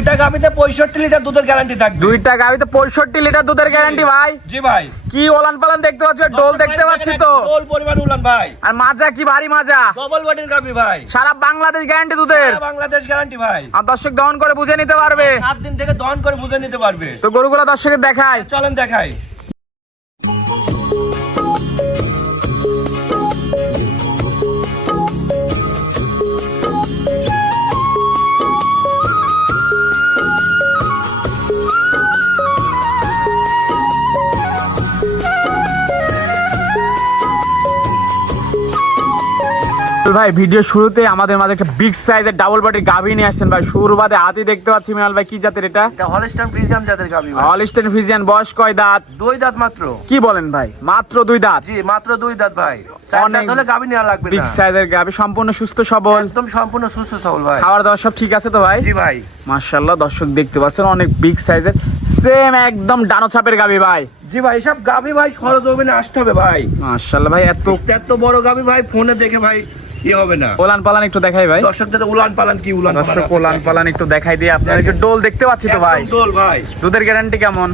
দুইটা গাবিতে 65 লিটার দুধের গ্যারান্টি থাকবে। দুইটা গাবিতে 65 লিটার দুধের গ্যারান্টি ভাই। জি ভাই। কি ওলান পালান দেখতে পাচ্ছি, ডোল দেখতে পাচ্ছি তো। ডোল পরিমাণ উলান ভাই। আর মাজা কি ভারী মাজা। ডবল বডির গাবি ভাই। সারা বাংলাদেশ গ্যারান্টি দুধের। সারা বাংলাদেশ গ্যারান্টি ভাই। আর দর্শক দহন করে বুঝে নিতে পারবে। 7 দিন থেকে দহন করে বুঝে নিতে পারবে। তো গরুগুলো দর্শকের দেখায়। চলেন দেখাই। ভাই ভিডিও শুরুতে আমাদের মাঝে একটা বিগ সাইজের ডাবল বডির গাভী নিয়ে আসছেন ভাই। শুরু বাদে হাতি দেখতে পাচ্ছি মিনাল ভাই, কি জাতের এটা? এটা হলস্টাইন ফ্রিজিয়ান জাতের গাবি ভাই। হলস্টাইন ফ্রিজিয়ান, বয়স কয় দাঁত? 2 দাঁত মাত্র। কি বলেন ভাই, মাত্র 2 দাঁত? জি মাত্র 2 দাঁত ভাই। 4 দাঁত হলে গাবি নেওয়া লাগবে না। বিগ সাইজের গাভী, সম্পূর্ণ সুস্থ সবল, একদম সম্পূর্ণ সুস্থ সবল ভাই। খাবার দাবার সব ঠিক আছে তো ভাই? জি ভাই। মাশাআল্লাহ দর্শক দেখতে পাচ্ছেন অনেক বিগ সাইজের, সেম একদম ডানো ছাপের গাভী ভাই। জি ভাই, সব গাবি ভাই সরজমিনে আসতে হবে ভাই। মাশাআল্লাহ ভাই, এত বড় গাবি ভাই ফোনে দেখে ভাই কি হবে না। ওলান পালান একটু দেখাই ভাই দর্শকদের উলান পালান কি উলান পালান। দর্শক ওলান পালান একটু দেখাই দিয়ে আপনাদের একটু ডোল দেখতে পাচ্ছি তো ভাই। ডোল ভাই। দুধের গ্যারান্টি কেমন?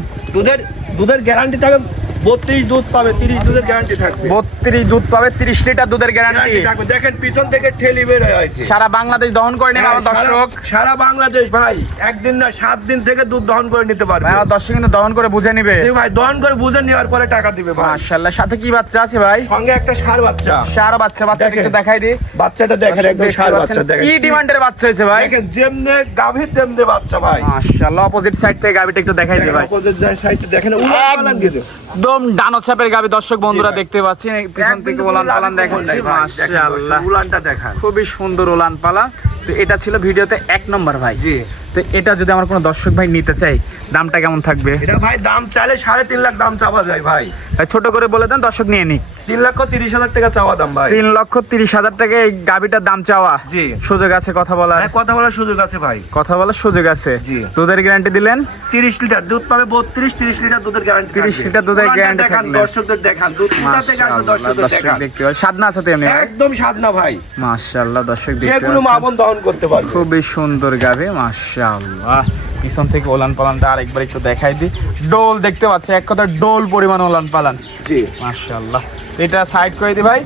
দুধের গ্যারান্টি থাকবে 32 দুধ পাবে, 30 দুধের গ্যারান্টি থাকবে। 32 দুধ পাবে, 30 লিটার দুধের গ্যারান্টি থাকবে। দেখেন পিছন থেকে ঠেলি বের হয়েছে। সারা বাংলাদেশ দহন করে নেবে আমার দর্শক। সারা বাংলাদেশ ভাই, একদিন না 7 দিন থেকে দুধ দহন করে নিতে পারবে। আমার দর্শক কিন্তু দহন করে বুঝে নিবে। জি ভাই, দহন করে বুঝে নেওয়ার পরে টাকা দিবে ভাই। মাশাআল্লাহ, সাথে কি বাচ্চা আছে ভাই? সঙ্গে একটা ষাঁড় বাচ্চা। ষাঁড় বাচ্চা, বাচ্চাটা একটু দেখাই দি। বাচ্চাটা দেখেন, একদম ষাঁড় বাচ্চা দেখেন। কি ডিমান্ডের বাচ্চা হয়েছে ভাই? দেখেন যেমনে গাভীর তেমনে বাচ্চা ভাই। মাশাআল্লাহ, অপোজিট সাইড থেকে গাভীটা একটু দেখাই দি ভাই। অপোজিট সাইডে দেখেন উলান পালান কিন্তু একদম ডানো ছাপের গাভী। দর্শক বন্ধুরা দেখতে পাচ্ছেন পিছন থেকে ওলান পালান দেখেন। মাশাআল্লাহ, উলানটা দেখান, খুবই সুন্দর ওলান পালা। তো এটা ছিল ভিডিওতে 1 নম্বর ভাই। জি। তো এটা যদি আমার কোনো দর্শক ভাই নিতে চাই, দামটা কেমন থাকবে? এটা ভাই দাম চাইলে 3.5 লাখ দাম চাওয়া যায় ভাই। ছোট করে বলে দেন, দর্শক নিয়ে নিক। 3,30,000 টাকা চাওয়া দাম ভাই। 3,30,000 টাকা এই গাভীটার দাম চাওয়া। জি। সুযোগ আছে কথা বলার? হ্যাঁ, কথা বলার সুযোগ আছে ভাই। কথা বলার সুযোগ আছে। জি। দুধের গ্যারান্টি দিলেন? 30 লিটার দুধ পাবে। 30 লিটার দুধের গ্যারান্টি। 30 লিটার দুধের গ্যারান্টি দেখান থাকলে দর্শকদের দেখান দুধ কোথা থেকে আসবে দর্শকদের দেখান। দেখতে পাচ্ছেন সাদনা আছে তেমনি একদম সাদনা ভাই। মাশাআল্লাহ দর্শক দেখতে যে কোনো মা বোন দহন করতে পারবে। খুবই সুন্দর গাভী মাশাআল্লাহ। পিছন থেকে ওলান পালানটা আরেকবার একটু দেখাই দিই। ডোল দেখতে পাচ্ছি, এক কথা ডোল পরিমাণ ওলান পালান। জি মাশাআল্লাহ। এটা সাইড করে দিই ভাই,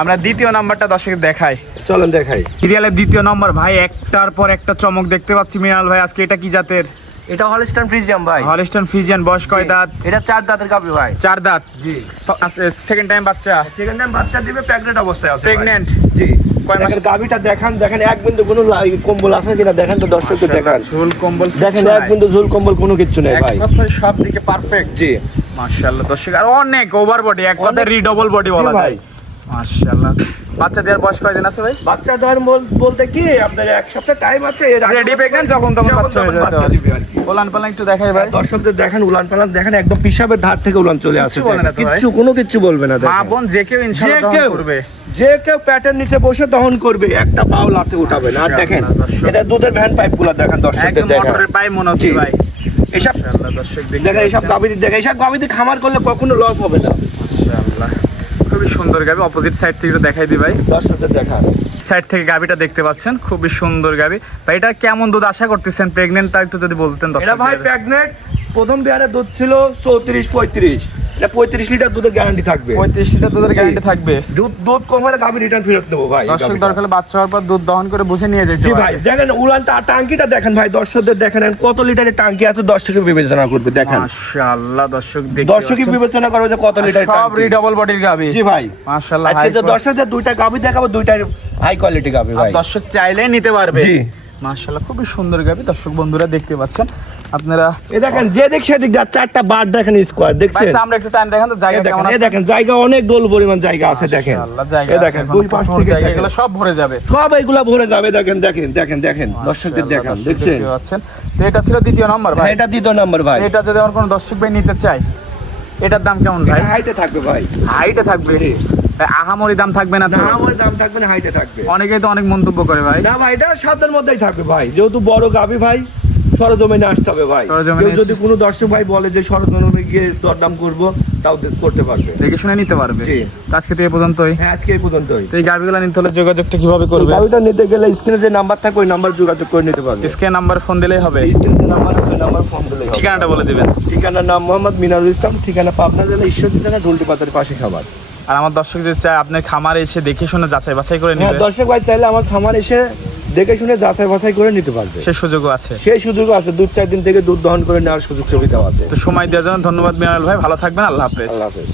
আমরা দ্বিতীয় নাম্বারটা দর্শক দেখাই। চলেন দেখাই। সিরিয়ালের দ্বিতীয় নম্বর ভাই, একটার পর একটা চমক দেখতে পাচ্ছি মিনাল ভাই। আজকে এটা কি জাতের? এটা হলস্টাইন ফ্রিজিয়ান ভাই। হলস্টাইন ফ্রিজিয়ান, বয়স কয় দাঁত? এটা 4 দাঁতের গাভী ভাই। 4 দাঁত। জি। সেকেন্ড টাইম বাচ্চা? সেকেন্ড টাইম বাচ্চা দিবে, প্রেগন্যান্ট অবস্থায় আছে। প্রেগন্যান্ট? জি। কয় মাস? গাভীটা দেখান, দেখেন এক বিন্দু কোনো কম্বল আছে কিনা দেখেন তো দর্শকদের দেখান। ঝুল কম্বল দেখেন এক বিন্দু ঝুল কম্বল কোনো কিছু নেই ভাই। এক কথায় সব দিকে পারফেক্ট। জি। মাশাআল্লাহ দর্শক, আর অনেক ওভার বডি, এক কথায় রিডবল বডি বলা যায়। মাশাআল্লাহ। বাচ্চা দেওয়ার বয়স কয়দিন আছে ভাই? বাচ্চা দেওয়ার বলতে কি আপনার 1 সপ্তাহ টাইম আছে। এর আগে রেডি প্রেগন্যান্ট, যখন তখন বাচ্চা দিবে আর কি। ওলান পালান একটু দেখাই ভাই। দর্শকদের দেখেন উলান পালান দেখেন, একদম পিশাবের ধার থেকে উলান চলে আসছে। কিচ্ছু কোনো কিছু বলবে না। মা বোন যে কেউ ইনশাআল্লাহ দহন করবে। যে কেউ প্যাটের নিচে বসে দহন করবে, একটা পাও লাতে উঠাবে না। আর দেখেন এটা দুধের ভ্যান পাইপ গুলা দেখেন দর্শকদের দেখেন। মোটরের পাইপ মনে হচ্ছে ভাই। এসব দর্শক দেখেন, এসব গাভীদের দেখেন, এসব গাভীদের খামার করলে কখনো লস হবে না। মাশাআল্লাহ, খুবই সুন্দর গাভী। অপোজিট সাইড থেকে দেখাই দিই ভাই। দর্শকদের দেখান সাইড থেকে গাভীটা দেখতে পাচ্ছেন, খুবই সুন্দর গাভী ভাই। এটা কেমন দুধ আশা করতেছেন? প্রেগন্যান্টটা একটু যদি বলতেন দর্শক। এটা ভাই প্রেগন্যান্ট, প্রথম বিয়ারে দুধ ছিল 34-35। এটা 35 লিটার দুধের গ্যারান্টি থাকবে। 35 লিটার দুধের গ্যারান্টি থাকবে। দুধ কম হলে গাভী রিটার্ন ফেরত নেবো ভাই। দর্শক দরকার হলে বাচ্চা হওয়ার পর দুধ দহন করে বুঝে নিয়ে যেতে জি ভাই। দেখেন উলানটা টাঙ্কিটা দেখেন ভাই, দর্শকদের দেখেন কত লিটারের টাঙ্কি আছে, দর্শকই বিবেচনা করবে। দেখেন মাশাআল্লাহ দর্শক দেখতে দর্শকই বিবেচনা করবে যে কত লিটারের সব টাঙ্কি। রিডবল বডির গাভী। জি ভাই। মাশাআল্লাহ। আজকে যে দর্শকদের দুইটা গাভী দেখাবো, দুইটাই হাই কোয়ালিটি গাভী ভাই। দর্শক চাইলেই নিতে পারবে। জি। মাশাআল্লাহ, খুবই সুন্দর গাভী। দর্শক বন্ধুরা দেখতে পাচ্ছেন আপনারা। এই দেখেন যে দিক সেদিক যা 4টা বার দেখেন স্কোয়ার দেখছেন। আচ্ছা, আমরা একটু টাইম দেখেন তো জায়গা কেমন আছে। এই দেখেন জায়গা অনেক দোল পরিমাণ জায়গা আছে দেখেন। মাশাআল্লাহ, জায়গা এই দেখেন আছে, দুই পাশ থেকে জায়গা এগুলো সব ভরে যাবে। সব এইগুলা ভরে যাবে। দেখেন দেখেন দেখেন দেখেন দর্শকদের দেখান, দেখছেন। তো এটা ছিল দ্বিতীয় নম্বর ভাই। এটা দ্বিতীয় নাম্বার ভাই। এটা যদি আমার কোনো দর্শক ভাই নিতে চাই, এটার দাম কেমন ভাই? হাইটে থাকবে ভাই। হাইটে থাকবে? জি। আহামরি দাম থাকবে না তো? না, আমার দাম থাকবে না, হাইটে থাকবে। অনেকেই তো অনেক মন্তব্য করে ভাই। না ভাই, এটা 7-এর মধ্যেই থাকবে ভাই, যেহেতু বড় গাভী ভাই। সরজমিনে আসতে হবে ভাই। সরজমিনে কেউ যদি কোনো দর্শক ভাই বলে যে সরজমিনে গিয়ে দরদাম করবো, তাও করতে পারবে। দেখে শুনে নিতে পারবে। জি। তো আজকে তো এই পর্যন্তই। হ্যাঁ, আজকে এই পর্যন্তই। তো এই গাভিগুলো নিতে হলে যোগাযোগটা কিভাবে করবে? গাড়িটা নিতে গেলে স্ক্রিনে যে নাম্বার থাকে ওই নাম্বার যোগাযোগ করে নিতে পারবে। স্ক্রিনে নাম্বার ফোন দিলেই হবে। স্ক্রিনে যে নাম্বার আছে ওই নাম্বার ফোন দিলেই হবে। ঠিকানাটা বলে দিবেন। ঠিকানার নাম মোহাম্মদ মিনারুল ইসলাম, ঠিকানা পাবনা জেলা ঈশ্বরদী থানা ঢুলটি পাতার পাশে খামার। আর আমার দর্শক যে চায় আপনার খামারে এসে দেখে শুনে যাচাই বাছাই করে হ্যাঁ, নিবে, দর্শক ভাই চাইলে আমার খামার এসে দেখে শুনে যাচাই বাছাই করে নিতে পারবে। সেই সুযোগও আছে। সেই সুযোগও আছে, 2-4 দিন থেকে দুধ দহন করে নেওয়ার সুযোগ সুবিধাও আছে। তো সময় দেওয়ার জন্য ধন্যবাদ মিনারুল ভাই, ভালো থাকবেন, আল্লাহ হাফেজ। আল্লাহ হাফেজ।